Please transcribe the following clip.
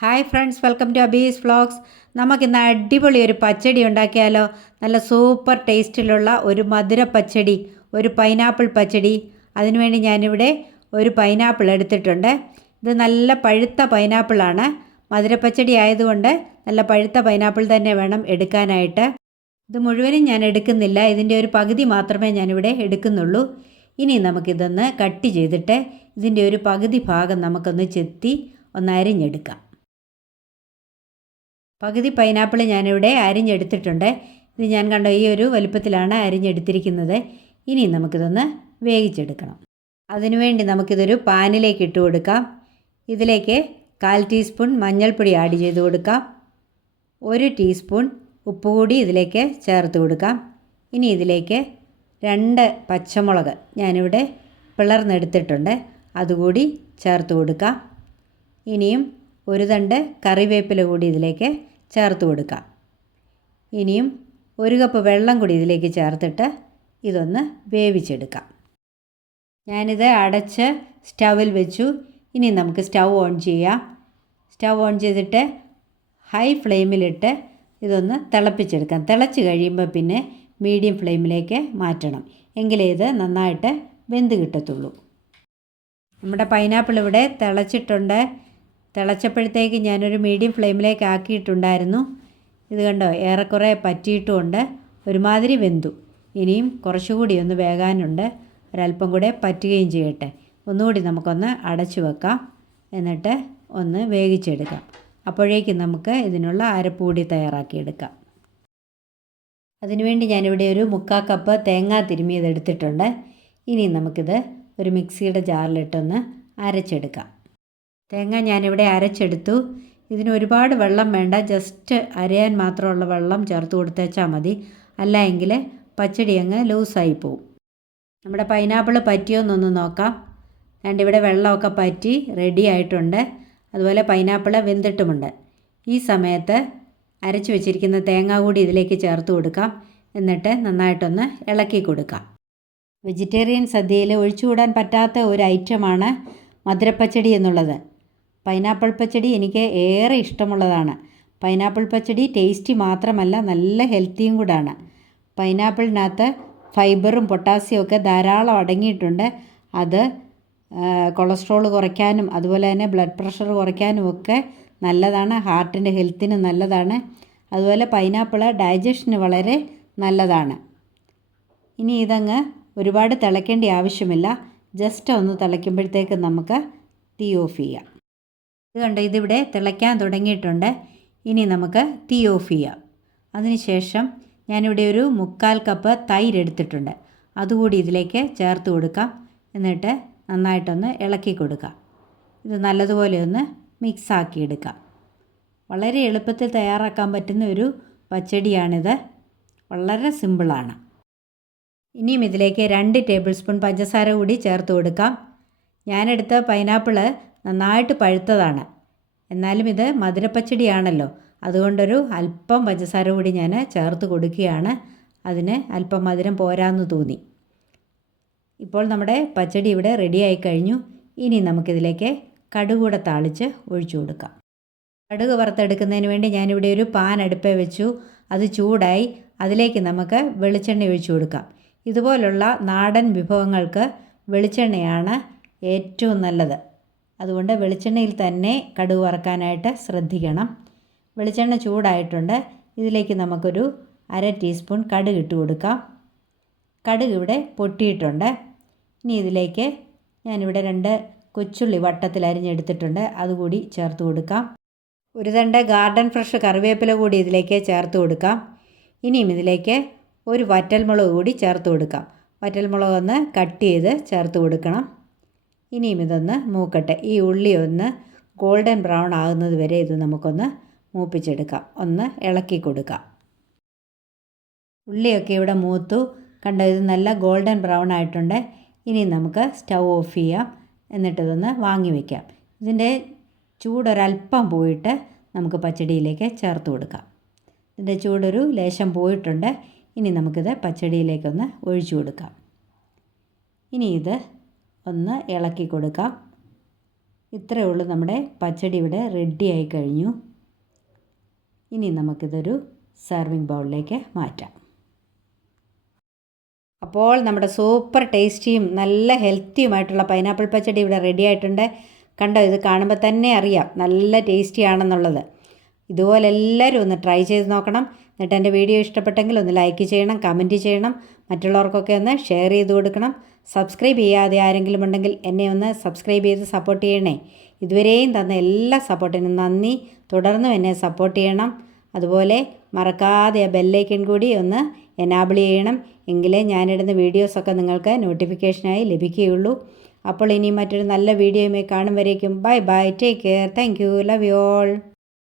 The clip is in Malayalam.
Hi friends, welcome to Abees vlogs. നമുക്കിന്ന് അടിപൊളി ഒരു പച്ചടി ഉണ്ടാക്കിയാലോ? നല്ല സൂപ്പർ ടേസ്റ്റിലുള്ള ഒരു മധുര പച്ചടി, ഒരു പൈനാപ്പിൾ പച്ചടി. അതിനുവേണ്ടി ഞാനിവിടെ ഒരു പൈനാപ്പിൾ എടുത്തിട്ടുണ്ട്. ഇത് നല്ല പഴുത്ത പൈനാപ്പിളാണ്. മധുരപ്പച്ചടി ആയതുകൊണ്ട് നല്ല പഴുത്ത പൈനാപ്പിൾ തന്നെ വേണം എടുക്കാനായിട്ട്. ഇത് മുഴുവനും ഞാൻ എടുക്കുന്നില്ല, ഇതിൻ്റെ ഒരു പകുതി മാത്രമേ ഞാനിവിടെ എടുക്കുന്നുള്ളൂ. ഇനി നമുക്കിതൊന്ന് കട്ട് ചെയ്തിട്ട് ഇതിൻ്റെ ഒരു പകുതി ഭാഗം നമുക്കൊന്ന് ചെത്തി ഒന്ന് അരിഞ്ഞെടുക്കാം. പകുതി പൈനാപ്പിൾ ഞാനിവിടെ അരിഞ്ഞെടുത്തിട്ടുണ്ട്. ഇത് ഞാൻ കണ്ടോ ഈ ഒരു വലുപ്പത്തിലാണ് അരിഞ്ഞെടുത്തിരിക്കുന്നത്. ഇനി നമുക്കിതൊന്ന് വേവിച്ചെടുക്കണം. അതിനുവേണ്ടി നമുക്കിതൊരു പാനിലേക്ക് ഇട്ട് കൊടുക്കാം. ഇതിലേക്ക് 1/4 ടീസ്പൂൺ മഞ്ഞൾപ്പൊടി ആഡ് ചെയ്ത് കൊടുക്കാം. 1 ടീസ്പൂൺ ഉപ്പ് കൂടി ഇതിലേക്ക് ചേർത്ത് കൊടുക്കാം. ഇനി ഇതിലേക്ക് 2 പച്ചമുളക് ഞാനിവിടെ പിളർന്നെടുത്തിട്ടുണ്ട്, അതുകൂടി ചേർത്ത് കൊടുക്കാം. ഇനിയും 1 തണ്ട് കറിവേപ്പില കൂടി ഇതിലേക്ക് ചേർത്ത് കൊടുക്കാം. ഇനിയും 1 കപ്പ് വെള്ളം കൂടി ഇതിലേക്ക് ചേർത്തിട്ട് ഇതൊന്ന് വേവിച്ചെടുക്കാം. ഞാനിത് അടച്ച് സ്റ്റൗവിൽ വെച്ചു. ഇനി നമുക്ക് സ്റ്റൗ ഓൺ ചെയ്യാം. സ്റ്റൗ ഓൺ ചെയ്തിട്ട് ഹൈ ഫ്ലെയിമിലിട്ട് ഇതൊന്ന് തിളപ്പിച്ചെടുക്കാം. തിളച്ച് കഴിയുമ്പോൾ പിന്നെ മീഡിയം ഫ്ലെയിമിലേക്ക് മാറ്റണം, എങ്കിലേ ഇത് നന്നായിട്ട് വെന്ത് കിട്ടത്തുള്ളൂ. നമ്മുടെ പൈനാപ്പിൾ ഇവിടെ തിളച്ചിട്ടുണ്ട്. തിളച്ചപ്പോഴത്തേക്ക് ഞാനൊരു മീഡിയം ഫ്ലെയിമിലേക്ക് ആക്കിയിട്ടുണ്ടായിരുന്നു. ഇത് കണ്ടോ, ഏറെക്കുറെ പറ്റിയിട്ടുമുണ്ട്, ഒരുമാതിരി വെന്തു. ഇനിയും കുറച്ചുകൂടി ഒന്ന് വേകാനുണ്ട്, ഒരല്പം കൂടെ പറ്റുകയും ചെയ്യട്ടെ. ഒന്നുകൂടി നമുക്കൊന്ന് അടച്ചു വെക്കാം, എന്നിട്ട് ഒന്ന് വേവിച്ചെടുക്കാം. അപ്പോഴേക്കും നമുക്ക് ഇതിനുള്ള അരപ്പ് കൂടി തയ്യാറാക്കിയെടുക്കാം. അതിനുവേണ്ടി ഞാനിവിടെ ഒരു 1/4 കപ്പ് തേങ്ങ തിരുമ്മിയത് എടുത്തിട്ടുണ്ട്. ഇനി നമുക്കിത് ഒരു മിക്സിയുടെ ജാറിലിട്ടൊന്ന് അരച്ചെടുക്കാം. തേങ്ങ ഞാനിവിടെ അരച്ചെടുത്തു. ഇതിന് ഒരുപാട് വെള്ളം വേണ്ട, ജസ്റ്റ് അരയാൻ മാത്രമുള്ള വെള്ളം ചേർത്ത് കൊടുത്തേച്ചാൽ മതി. അല്ല എങ്കിൽ പച്ചടി അങ്ങ് ലൂസായി പോവും. നമ്മുടെ പൈനാപ്പിൾ പറ്റിയോന്നൊന്ന് നോക്കാം. ഇവിടെ വെള്ളമൊക്കെ പറ്റി റെഡി ആയിട്ടുണ്ട്. അതുപോലെ പൈനാപ്പിൾ വെന്തിട്ടുമുണ്ട്. ഈ സമയത്ത് അരച്ച് വെച്ചിരിക്കുന്ന തേങ്ങ കൂടി ഇതിലേക്ക് ചേർത്ത് കൊടുക്കാം. എന്നിട്ട് നന്നായിട്ടൊന്ന് ഇളക്കി കൊടുക്കാം. വെജിറ്റേറിയൻ സദ്യയിൽ ഒഴിച്ചുകൂടാൻ പറ്റാത്ത ഒരു ഐറ്റമാണ് മധുരപ്പച്ചടി എന്നുള്ളത്. പൈനാപ്പിൾ പച്ചടി എനിക്ക് ഏറെ ഇഷ്ടമുള്ളതാണ്. പൈനാപ്പിൾ പച്ചടി ടേസ്റ്റി മാത്രമല്ല, നല്ല ഹെൽത്തിയും കൂടാണ്. പൈനാപ്പിളിനകത്ത് ഫൈബറും പൊട്ടാസ്യവും ഒക്കെ ധാരാളം അടങ്ങിയിട്ടുണ്ട്. അത് കൊളസ്ട്രോൾ കുറയ്ക്കാനും അതുപോലെ തന്നെ ബ്ലഡ് പ്രഷർ കുറയ്ക്കാനും ഒക്കെ നല്ലതാണ്. ഹാർട്ടിൻ്റെ ഹെൽത്തിന് നല്ലതാണ്. അതുപോലെ പൈനാപ്പിൾ ഡൈജഷന് വളരെ നല്ലതാണ്. ഇനി ഇതങ്ങ് ഒരുപാട് തിളയ്ക്കേണ്ട ആവശ്യമില്ല. ജസ്റ്റ് ഒന്ന് തിളയ്ക്കുമ്പോഴത്തേക്ക് നമുക്ക് തീ ഓഫ് ചെയ്യാം. ഇത് കണ്ടോ, ഇതിവിടെ തിളയ്ക്കാൻ തുടങ്ങിയിട്ടുണ്ട്. ഇനി നമുക്ക് തീ ഓഫ് ചെയ്യാം. അതിനുശേഷം ഞാനിവിടെ ഒരു 1/4 കപ്പ് തൈര് എടുത്തിട്ടുണ്ട്, അതുകൂടി ഇതിലേക്ക് ചേർത്ത് കൊടുക്കാം. എന്നിട്ട് നന്നായിട്ടൊന്ന് ഇളക്കി കൊടുക്കാം. ഇത് നല്ലതുപോലെ ഒന്ന് മിക്സാക്കി എടുക്കാം. വളരെ എളുപ്പത്തിൽ തയ്യാറാക്കാൻ പറ്റുന്ന ഒരു പച്ചടിയാണിത്. വളരെ സിമ്പിളാണ്. ഇനിയും ഇതിലേക്ക് 2 ടേബിൾ സ്പൂൺ പഞ്ചസാര കൂടി ചേർത്ത് കൊടുക്കാം. ഞാനെടുത്ത പൈനാപ്പിൾ നന്നായിട്ട് പഴുത്തതാണ്. എന്നാലും ഇത് മധുരപ്പച്ചടിയാണല്ലോ, അതുകൊണ്ടൊരു അല്പം പഞ്ചസാര കൂടി ഞാൻ ചേർത്ത് കൊടുക്കുകയാണ്. അതിന് അല്പം മധുരം പോരാന്ന് തോന്നി. ഇപ്പോൾ നമ്മുടെ പച്ചടി ഇവിടെ റെഡിയായി കഴിഞ്ഞു. ഇനി നമുക്കിതിലേക്ക് കടുക് കൂടെ താളിച്ച് ഒഴിച്ചു കൊടുക്കാം. കടുക് വറുത്തെടുക്കുന്നതിന് വേണ്ടി ഞാനിവിടെ ഒരു പാൻ അടുപ്പേ വെച്ചു. അത് ചൂടായി. അതിലേക്ക് നമുക്ക് വെളിച്ചെണ്ണ ഒഴിച്ചു കൊടുക്കാം. ഇതുപോലുള്ള നാടൻ വിഭവങ്ങൾക്ക് വെളിച്ചെണ്ണയാണ് ഏറ്റവും നല്ലത്. അതുകൊണ്ട് വെളിച്ചെണ്ണയിൽ തന്നെ കടുക് വറുക്കാനായിട്ട് ശ്രദ്ധിക്കണം. വെളിച്ചെണ്ണ ചൂടായിട്ടുണ്ട്. ഇതിലേക്ക് നമുക്കൊരു 1/2 ടീസ്പൂൺ കടുക് ഇട്ട് കൊടുക്കാം. കടുക് ഇവിടെ പൊട്ടിയിട്ടുണ്ട്. ഇനി ഇതിലേക്ക് ഞാനിവിടെ 2 കൊച്ചുള്ളി വട്ടത്തിൽ അരിഞ്ഞെടുത്തിട്ടുണ്ട്, അതുകൂടി ചേർത്ത് കൊടുക്കാം. 1 തണ്ട് ഗാർഡൻ ഫ്രഷ് കറിവേപ്പില കൂടി ഇതിലേക്ക് ചേർത്ത് കൊടുക്കാം. ഇനിയും ഇതിലേക്ക് 1 വറ്റൽമുളക് കൂടി ചേർത്ത് കൊടുക്കാം. വറ്റൽമുളക് ഒന്ന് കട്ട് ചെയ്ത് ചേർത്ത് കൊടുക്കണം. ഇനിയും ഇതൊന്ന് മൂക്കട്ടെ. ഈ ഉള്ളി ഒന്ന് ഗോൾഡൻ ബ്രൗൺ ആകുന്നത് വരെ ഇത് നമുക്കൊന്ന് മൂപ്പിച്ചെടുക്കാം. ഒന്ന് ഇളക്കി കൊടുക്കാം. ഉള്ളിയൊക്കെ ഇവിടെ മൂത്തു. കണ്ടോ, ഇത് നല്ല ഗോൾഡൻ ബ്രൗൺ ആയിട്ടുണ്ട്. ഇനി നമുക്ക് സ്റ്റൗ ഓഫ് ചെയ്യാം. എന്നിട്ടിതൊന്ന് വാങ്ങി വയ്ക്കാം. ഇതിൻ്റെ ചൂടൊരല്പം പോയിട്ട് നമുക്ക് പച്ചടിയിലേക്ക് ചേർത്ത് കൊടുക്കാം. ഇതിൻ്റെ ചൂടൊരു ലേശം പോയിട്ടുണ്ട്. ഇനി നമുക്കിത് പച്ചടിയിലേക്കൊന്ന് ഒഴിച്ചു കൊടുക്കാം. ഇനി ഇത് ഒന്ന് ഇളക്കി കൊടുക്കാം. ഇത്രയേ ഉള്ളൂ, നമ്മുടെ പച്ചടി ഇവിടെ റെഡി ആയി കഴിഞ്ഞു. ഇനി നമുക്കിതൊരു സെർവിങ് ബൗളിലേക്ക് മാറ്റാം. അപ്പോൾ നമ്മുടെ സൂപ്പർ ടേസ്റ്റിയും നല്ല ഹെൽത്തിയുമായിട്ടുള്ള പൈനാപ്പിൾ പച്ചടി ഇവിടെ റെഡി ആയിട്ടുണ്ട്. കണ്ടോ, ഇത് കാണുമ്പോൾ തന്നെ അറിയാം നല്ല ടേസ്റ്റി ആണെന്നുള്ളത്. ഇതുപോലെ എല്ലാവരും ഒന്ന് ട്രൈ ചെയ്ത് നോക്കണം. എന്നിട്ട് എൻ്റെ വീഡിയോ ഇഷ്ടപ്പെട്ടെങ്കിൽ ഒന്ന് ലൈക്ക് ചെയ്യണം, കമൻറ്റ് ചെയ്യണം, മറ്റുള്ളവർക്കൊക്കെ ഒന്ന് ഷെയർ ചെയ്ത് കൊടുക്കണം. സബ്സ്ക്രൈബ് ചെയ്യാതെ ആരെങ്കിലും ഉണ്ടെങ്കിൽ എന്നെ ഒന്ന് സബ്സ്ക്രൈബ് ചെയ്ത് സപ്പോർട്ട് ചെയ്യണേ. ഇതുവരെയും തന്ന എല്ലാ സപ്പോർട്ടിനും നന്ദി. തുടർന്നും എന്നെ സപ്പോർട്ട് ചെയ്യണം. അതുപോലെ മറക്കാതെ ആ ബെല്ലൈക്കൺ കൂടി ഒന്ന് എനാബിൾ ചെയ്യണം. എങ്കിലേ ഞാനിടുന്ന വീഡിയോസൊക്കെ നിങ്ങൾക്ക് നോട്ടിഫിക്കേഷനായി ലഭിക്കുകയുള്ളൂ. അപ്പോൾ ഇനി മറ്റൊരു നല്ല വീഡിയോയുമായി കാണും വരേക്കും bye bye, take care, thank you, love you all.